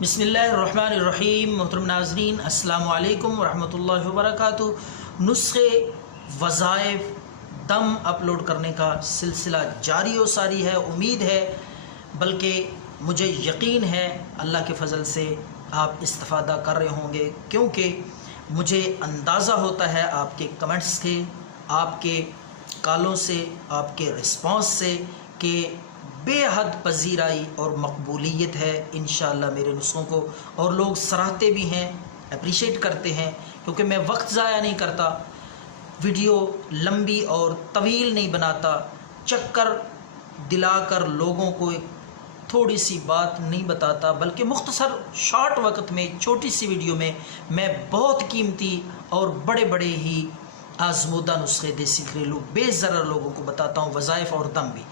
بسم اللہ الرحمن الرحیم۔ محترم ناظرین السلام علیکم ورحمۃ اللہ وبرکاتہ۔ نسخے وظائف دم اپلوڈ کرنے کا سلسلہ جاری و ساری ہے۔ امید ہے بلکہ مجھے یقین ہے اللہ کے فضل سے آپ استفادہ کر رہے ہوں گے، کیونکہ مجھے اندازہ ہوتا ہے آپ کے کمنٹس کے، آپ کے کالوں سے، آپ کے رسپانس سے کہ بے حد پذیرائی اور مقبولیت ہے انشاءاللہ میرے نسخوں کو، اور لوگ سراہتے بھی ہیں، اپریشیٹ کرتے ہیں، کیونکہ میں وقت ضائع نہیں کرتا، ویڈیو لمبی اور طویل نہیں بناتا، چکر دلا کر لوگوں کو ایک تھوڑی سی بات نہیں بتاتا، بلکہ مختصر شارٹ وقت میں چھوٹی سی ویڈیو میں میں بہت قیمتی اور بڑے بڑے ہی آزمودہ نسخے دیسی گھریلو بے ضرر لوگوں کو بتاتا ہوں، وظائف اور دم بھی۔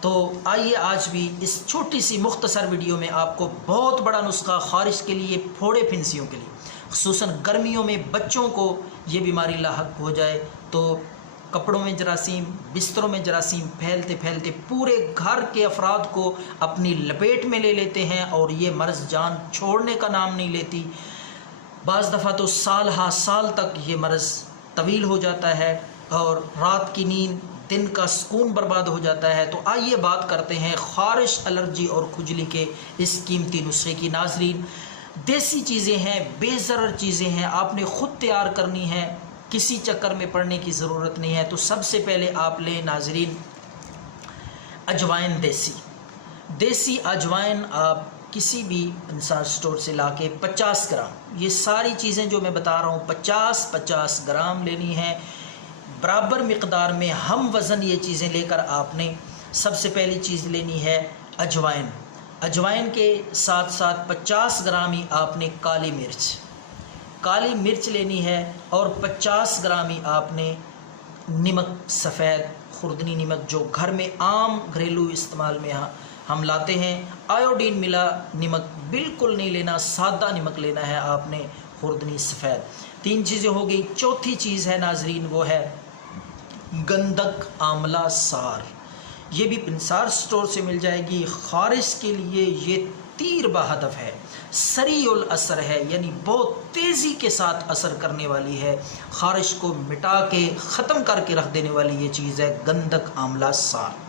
تو آئیے آج بھی اس چھوٹی سی مختصر ویڈیو میں آپ کو بہت بڑا نسخہ خارش کے لیے، پھوڑے پھنسیوں کے لیے، خصوصاً گرمیوں میں بچوں کو یہ بیماری لاحق ہو جائے تو کپڑوں میں جراثیم، بستروں میں جراثیم پھیلتے پھیلتے پورے گھر کے افراد کو اپنی لپیٹ میں لے لیتے ہیں، اور یہ مرض جان چھوڑنے کا نام نہیں لیتی۔ بعض دفعہ تو سال ہا سال تک یہ مرض طویل ہو جاتا ہے، اور رات کی نیند، دن کا سکون برباد ہو جاتا ہے۔ تو آئیے بات کرتے ہیں خارش، الرجی اور کھجلی کے اس قیمتی نسخے کی۔ ناظرین، دیسی چیزیں ہیں، بے ضرر چیزیں ہیں، آپ نے خود تیار کرنی ہے، کسی چکر میں پڑنے کی ضرورت نہیں ہے۔ تو سب سے پہلے آپ لیں ناظرین اجوائن، دیسی اجوائن آپ کسی بھی انصار سٹور سے لا کے 50 گرام، یہ ساری چیزیں جو میں بتا رہا ہوں 50 گرام لینی ہے، برابر مقدار میں ہم وزن یہ چیزیں لے کر آپ نے سب سے پہلی چیز لینی ہے اجوائن۔ اجوائن کے ساتھ ساتھ 50 گرام ہی آپ نے کالی مرچ لینی ہے، اور 50 گرام ہی آپ نے نمک، سفید خوردنی نمک جو گھر میں عام گھریلو استعمال میں ہم لاتے ہیں، آیوڈین ملا نمک بالکل نہیں لینا، سادہ نمک لینا ہے آپ نے، خوردنی سفید۔ 3 چیزیں ہو گئی۔ چوتھی چیز ہے ناظرین، وہ ہے گندک آملہ سار، یہ بھی انصار سٹور سے مل جائے گی۔ خارش کے لیے یہ تیر بہدف ہے، سریع الاثر ہے، یعنی بہت تیزی کے ساتھ اثر کرنے والی ہے، خارش کو مٹا کے ختم کر کے رکھ دینے والی یہ چیز ہے گندک آملہ سار۔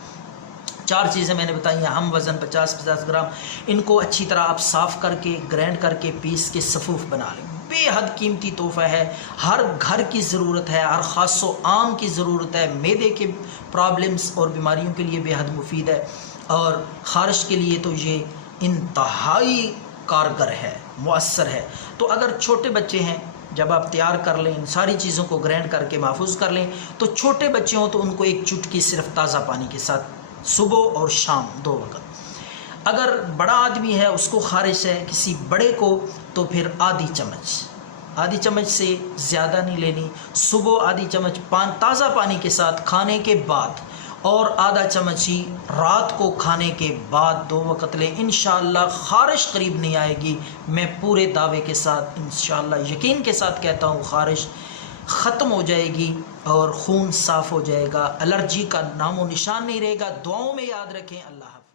4 چیزیں میں نے بتائی ہیں، ہم وزن 50 گرام، ان کو اچھی طرح آپ صاف کر کے، گرینڈ کر کے، پیس کے صفوف بنا لیں۔ بے حد قیمتی تحفہ ہے، ہر گھر کی ضرورت ہے، ہر خاص و عام کی ضرورت ہے، معدے کے پرابلمز اور بیماریوں کے لیے بے حد مفید ہے، اور خارش کے لیے تو یہ انتہائی کارگر ہے، مؤثر ہے۔ تو اگر چھوٹے بچے ہیں، جب آپ تیار کر لیں، ان ساری چیزوں کو گرینڈ کر کے محفوظ کر لیں، تو چھوٹے بچے ہوں تو ان کو ایک چٹکی صرف تازہ پانی کے ساتھ صبح اور شام 2 وقت۔ اگر بڑا آدمی ہے، اس کو خارش ہے، کسی بڑے کو، تو پھر آدھی چمچ سے زیادہ نہیں لینی، صبح آدھی چمچ تازہ پانی کے ساتھ کھانے کے بعد، اور آدھا چمچ ہی رات کو کھانے کے بعد 2 وقت لیں۔ انشاءاللہ خارش قریب نہیں آئے گی، میں پورے دعوے کے ساتھ انشاءاللہ یقین کے ساتھ کہتا ہوں، خارش ختم ہو جائے گی اور خون صاف ہو جائے گا، الرجی کا نام و نشان نہیں رہے گا۔ دعاؤں میں یاد رکھیں۔ اللہ حافظ۔